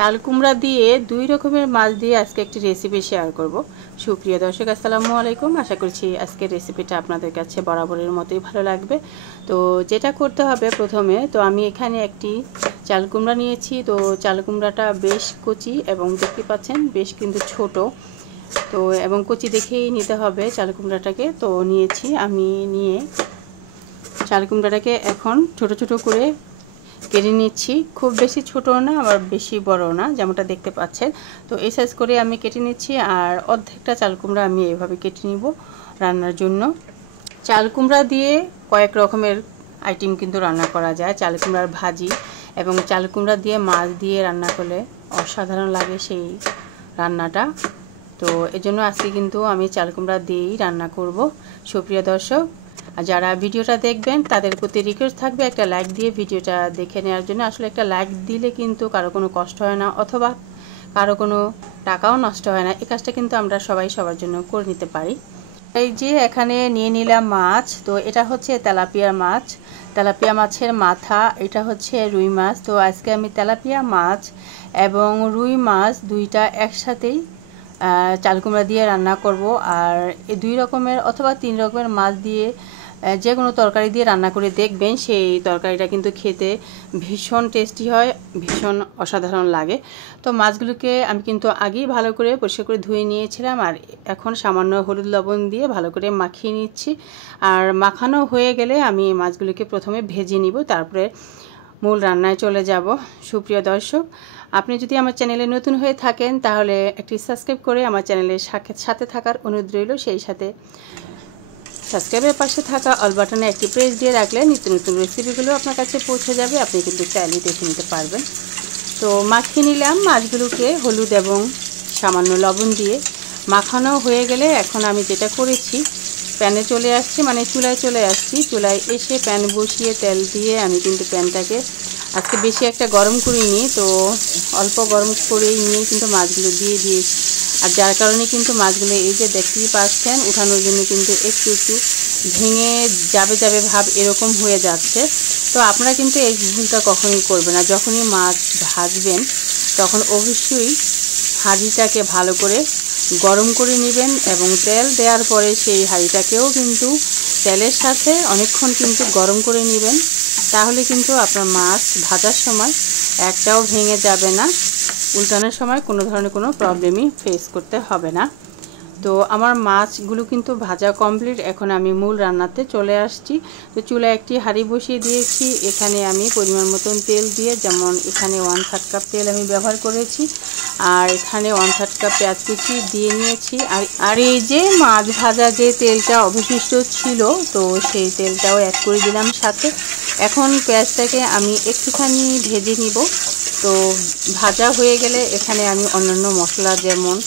চাল কুমড়া দিয়ে দুই রকমের মাছ দিয়ে আজকে একটি রেসিপি শেয়ার করব। সুপ্রিয় দর্শক, আসসালামু আলাইকুম। আশা করছি আজকের রেসিপিটা আপনাদের কাছে বরাবরের মতোই ভালো লাগবে। তো যেটা করতে হবে প্রথমে, তো আমি এখানে একটি চাল কুমড়া নিয়েছি। তো চাল কুমড়াটা বেশ কচি এবং দেখতে পাচ্ছেন বেশ কিন্তু ছোট। তো এবং কচি দেখেই নিতে হবে চাল কুমড়াটাকে। তো নিয়েছি আমি, নিয়ে চাল কুমড়াটাকে এখন ছোট ছোট করে কেটে নিচ্ছি। খুব বেশি ছোটো না, আবার বেশি বড় না, যেমনটা দেখতে পাচ্ছেন। তো এই সাইজ করে আমি কেটে নিচ্ছি। আর অর্ধেকটা চাল কুমড়া আমি এভাবে কেটে নিব রান্নার জন্য। চাল কুমড়া দিয়ে কয়েক রকমের আইটেম কিন্তু রান্না করা যায়। চাল কুমড়ার ভাজি এবং চাল কুমড়া দিয়ে মাছ দিয়ে রান্না করলে অসাধারণ লাগে সেই রান্নাটা। তো এজন্য আজকে কিন্তু আমি চাল কুমড়া দিয়েই রান্না করব। সুপ্রিয় দর্শক, যারা ভিডিওটা দেখবেন তাদের প্রতি রিকোয়েস্ট থাকবে একটা লাইক দিয়ে ভিডিওটা দেখে নেওয়ার জন্য। আসলে একটা লাইক দিলে কিন্তু কারো কোনো কষ্ট হয় না, অথবা কারো কোনো টাকাও নষ্ট হয় না। এই কাজটা কিন্তু আমরা সবাই সবার জন্য করে নিতে পারি। এই যে এখানে নিয়ে নিলাম মাছ। তো এটা হচ্ছে তেলাপিয়া মাছ, তেলাপিয়া মাছের মাথা। এটা হচ্ছে রুই মাছ। তো আজকে আমি তেলাপিয়া মাছ এবং রুই মাছ দুইটা একসাথেই চাল কুমড়া দিয়ে রান্না করব। আর এই দুই রকমের অথবা তিন রকমের মাছ দিয়ে যে কোনো তরকারি দিয়ে রান্না করে দেখবেন, সেই তরকারিটা কিন্তু খেতে ভীষণ টেস্টি হয়, ভীষণ অসাধারণ লাগে। তো মাছগুলোকে আমি কিন্তু আগেই ভালো করে পরিষ্কার করে ধুয়ে নিয়েছিলাম। আর এখন সামান্য হলুদ লবণ দিয়ে ভালো করে মাখিয়ে নিচ্ছি। আর মাখানো হয়ে গেলে আমি মাছগুলোকে প্রথমে ভেজে নিব, তারপরে মূল রান্নায় চলে যাব। সুপ্রিয় দর্শক, আপনি যদি আমার চ্যানেলে নতুন হয়ে থাকেন তাহলে একটি সাবস্ক্রাইব করে আমার চ্যানেলের সাথে থাকার অনুরোধ রইল। সেই সাথে সাবস্ক্রাইবের পাশে থাকা অল বাটনে একটি প্রেস দিয়ে রাখলে নিত্য নতুন রেসিপিগুলো আপনার কাছে পৌঁছে যাবে। আপনি কিন্তু চাইলে দেখে নিতে পারবেন। তো মাখিয়ে নিলাম মাছগুলোকে হলুদ এবং সামান্য লবণ দিয়ে। মাখানো হয়ে গেলে এখন আমি যেটা করেছি, প্যানে চলে আসছি, মানে চুলায় চলে আসছি। চুলায় এসে প্যান বসিয়ে তেল দিয়ে আমি কিন্তু প্যানটাকে আজকে বেশি একটা গরম করিনি, তো অল্প গরম করেই নিয়ে কিন্তু মাছগুলো দিয়ে দিয়েছি। আর যার কারণে কিন্তু মাছগুলো এই যে দেখতেই পাচ্ছেন, উঠানোর জন্য কিন্তু একটু একটু ভেঙে যাবে যাবে ভাব এরকম হয়ে যাচ্ছে। তো আপনারা কিন্তু এই ভুলটা কখনোই করবেন না। যখনই মাছ ভাজবেন তখন অবশ্যই হাঁড়িটাকে ভালো করে গরম করে নেবেন এবং তেল দেওয়ার পরে সেই হাঁড়িটাকেও কিন্তু তেলের সাথে অনেকক্ষণ কিন্তু গরম করে নেবেন। তাহলে কিন্তু আপনার মাছ ভাজার সময় একটাও ভেঙে যাবে না, উল্টানোর সময় কোনো ধরনের কোনো প্রবলেমই ফেস করতে হবে না। তো আমার মাছগুলো কিন্তু ভাজা কমপ্লিট। এখন আমি মূল রান্নাতে চলে আসছি। তো চুলায় একটি হাঁড়ি বসিয়ে দিয়েছি। এখানে আমি পরিমাণ মতন তেল দিয়ে, যেমন এখানে 1/3 কাপ তেল আমি ব্যবহার করেছি, আর এখানে 1/3 কাপ পেঁয়াজ কুচি দিয়ে নিয়েছি। আর এই যে মাছ ভাজা যে তেলটা অবশিষ্ট ছিল, তো সেই তেলটাও অ্যাড করে দিলাম সাথে। এখন পেঁয়াজটাকে আমি একটুখানি ভেজে নিব। তো ভাজা হয়ে গেলে এখানে আমি অন্যান্য মশলা যেমন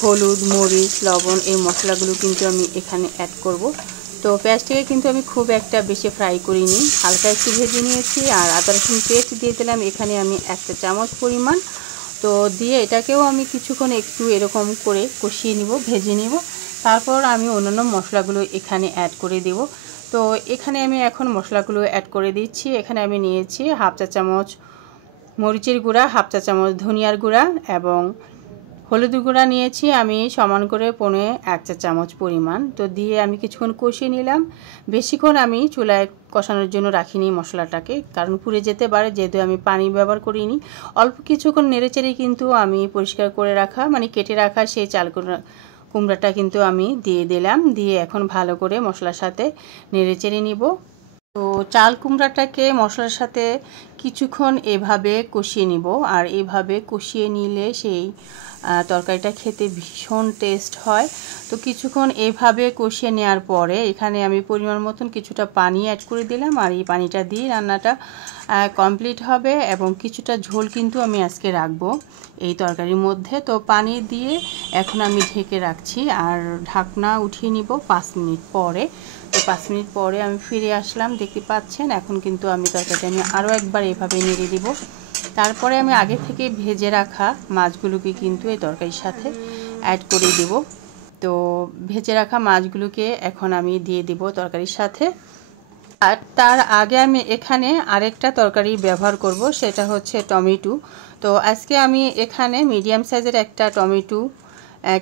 হলুদ, মরিচ, লবণ, এই মশলাগুলো কিন্তু আমি এখানে অ্যাড করব। তো পেঁয়াজটাকে কিন্তু আমি খুব একটা বেশি ফ্রাই করিনি, হালকা একটু ভেজে নিয়েছি। আর আদা রসুন পেস্ট দিয়ে দিলাম এখানে আমি 1 চামচ পরিমাণ। তো দিয়ে এটাকেও আমি কিছুক্ষণ একটু এরকম করে কষিয়ে নিব, ভেজে নিব। তারপর আমি অন্যান্য মশলাগুলো এখানে অ্যাড করে দেব। তো এখানে আমি এখন মশলাগুলো অ্যাড করে দিচ্ছি। এখানে আমি নিয়েছি 1/2 চা চামচ মরিচের গুঁড়া, 1/2 চা চামচ ধনিয়ার গুঁড়া এবং হলুদ গুঁড়া নিয়েছি আমি সমান করে 1 চা চামচ পরিমাণ। তো দিয়ে আমি কিছুক্ষণ কষিয়ে নিলাম। বেশিক্ষণ আমি চুলায় কষানোর জন্য রাখিনি মশলাটাকে, কারণ পুড়ে যেতে পারে, যেহেতু আমি পানি ব্যবহার করিনি। অল্প কিছুক্ষণ নেড়েচেড়ে কিন্তু আমি পরিষ্কার করে রাখা, মানে কেটে রাখা সেই চাল কুমড়াটা কিন্তু আমি দিয়ে দিলাম। দিয়ে এখন ভালো করে মশলার সাথে নেড়েচেড়ে নিব। তো চাল কুমড়াটাকে মশলার সাথে কিছুক্ষণ এভাবে কষিয়ে নিব। আর এভাবে কষিয়ে নিলে সেই তরকারিটা খেতে ভীষণ টেস্ট হয়। তো কিছুক্ষণ এভাবে কষিয়ে নেওয়ার পরে এখানে আমি পরিমাণ মতন কিছুটা পানি অ্যাড করে দিলাম। আর এই পানিটা দিয়ে রান্নাটা কমপ্লিট হবে এবং কিছুটা ঝোল কিন্তু আমি আজকে রাখবো এই তরকারির মধ্যে। তো পানি দিয়ে এখন আমি ঢেকে রাখছি আর ঢাকনা উঠিয়ে নিব 5 মিনিট পরে। তো 5 মিনিট পরে আমি ফিরে আসলাম, দেখতে পাচ্ছেন। এখন কিন্তু আমি তরকারিটা আমি আরও একবার এভাবে নেড়ে দিব। তারপরে আমি আগে থেকে ভেজে রাখা মাছগুলোকে কিন্তু এই তরকারির সাথে অ্যাড করে দেব। তো ভেজে রাখা মাছগুলোকে এখন আমি দিয়ে দেব তরকারির সাথে। আর তার আগে আমি এখানে আরেকটা তরকারি ব্যবহার করব, সেটা হচ্ছে টমেটো। তো আজকে আমি এখানে মিডিয়াম সাইজের একটা টমেটো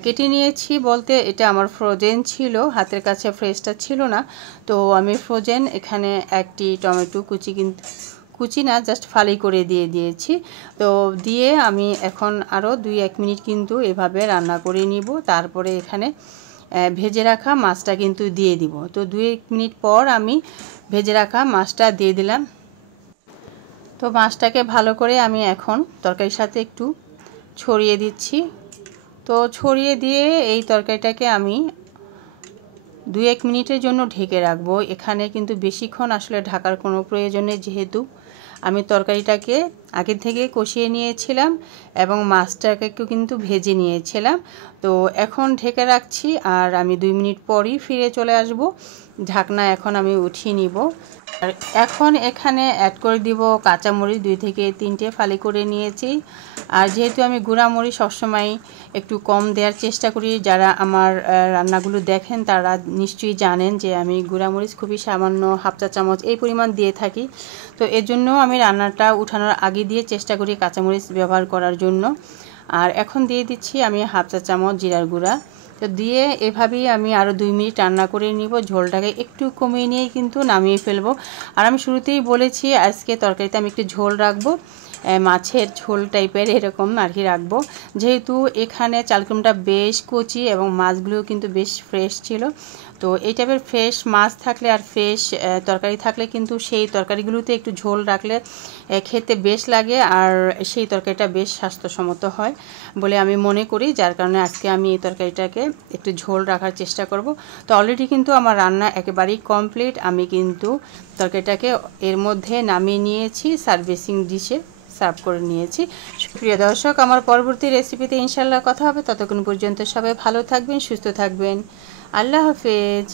কেটে নিয়েছি, বলতে এটা আমার ফ্রোজেন ছিল, হাতের কাছে ফ্রেশটা ছিল না। তো আমি ফ্রোজেন এখানে একটি টমেটো কুচি না, জাস্ট ফালি করে দিয়ে দিয়েছি। তো দিয়ে আমি এখন আরও 2-1 মিনিট কিন্তু এভাবে রান্না করে নিব। তারপরে এখানে ভেজে রাখা মাছটা কিন্তু দিয়ে দিব। তো 2-1 মিনিট পর আমি ভেজে রাখা মাছটা দিয়ে দিলাম। তো মাছটাকে ভালো করে আমি এখন তরকারির সাথে একটু ছড়িয়ে দিচ্ছি। তো ছড়িয়ে দিয়ে এই তরকারিটাকে আমি 2-1 মিনিটের জন্য ঢেকে রাখবো। এখানে কিন্তু বেশিক্ষণ আসলে ঢাকার কোনো প্রয়োজন নেই, যেহেতু আমি তরকারিটাকে আগে থেকে কষিয়ে নিয়েছিলাম এবং মাছটাকে কিন্তু ভেজে নিয়েছিলাম। তো এখন ঢেকে রাখছি, আর আমি 2 মিনিট পরই ফিরে চলে আসব। ঢাকনা এখন আমি উঠিয়ে নিব। আর এখন এখানে অ্যাড করে দিব কাঁচামরিচ, 2 থেকে 3টে ফালি করে নিয়েছি। আর যেহেতু আমি গুঁড়ামরিচ সবসময় একটু কম দেওয়ার চেষ্টা করি, যারা আমার রান্নাগুলো দেখেন তারা নিশ্চয়ই জানেন যে আমি গুঁড়ামরিচ খুবই সামান্য 1/2 চা চামচ এই পরিমাণ দিয়ে থাকি। তো এর জন্য আমি রান্নাটা উঠানোর আগে দিয়ে চেষ্টা করি কাঁচামরিচ ব্যবহার করার জন্য। আর এখন দিয়ে দিচ্ছি আমি 1/2 চা চামচ জিরার গুঁড়া। তো দিয়ে এভাবেই আমি আরও 2 মিনিট রান্না করে নিব। ঝোলটাকে একটু কমিয়ে নিয়েই কিন্তু নামিয়ে ফেলবো। আর আমি শুরুতেই বলেছি আজকে তরকারিতে আমি একটু ঝোল রাখবো, মাছের ঝোল টাইপের এরকম আর কি রাখবো। যেহেতু এখানে চালকুমটা বেশ কচি এবং মাছগুলো কিন্তু বেশ ফ্রেশ ছিল। তো এই টাইপের ফ্রেশ মাছ থাকলে আর ফ্রেশ তরকারি থাকলে কিন্তু সেই তরকারিগুলোতে একটু ঝোল রাখলে খেতে বেশ লাগে, আর সেই তরকারিটা বেশ স্বাস্থ্যসম্মত হয় বলে আমি মনে করি। যার কারণে আজকে আমি এই তরকারিটাকে একটু ঝোল রাখার চেষ্টা করব। তো অলরেডি কিন্তু আমার রান্না একেবারেই কমপ্লিট। আমি কিন্তু তরকারিটাকে এর মধ্যে নামিয়ে নিয়েছি, সার্ভিসিং ডিশে সার্ভ করে নিয়েছি। প্রিয় দর্শক, আমার পরবর্তী রেসিপিতে ইনশাল্লাহ কথা হবে। ততক্ষণ পর্যন্ত সবাই ভালো থাকবেন, সুস্থ থাকবেন। আল্লাহ হাফেজ।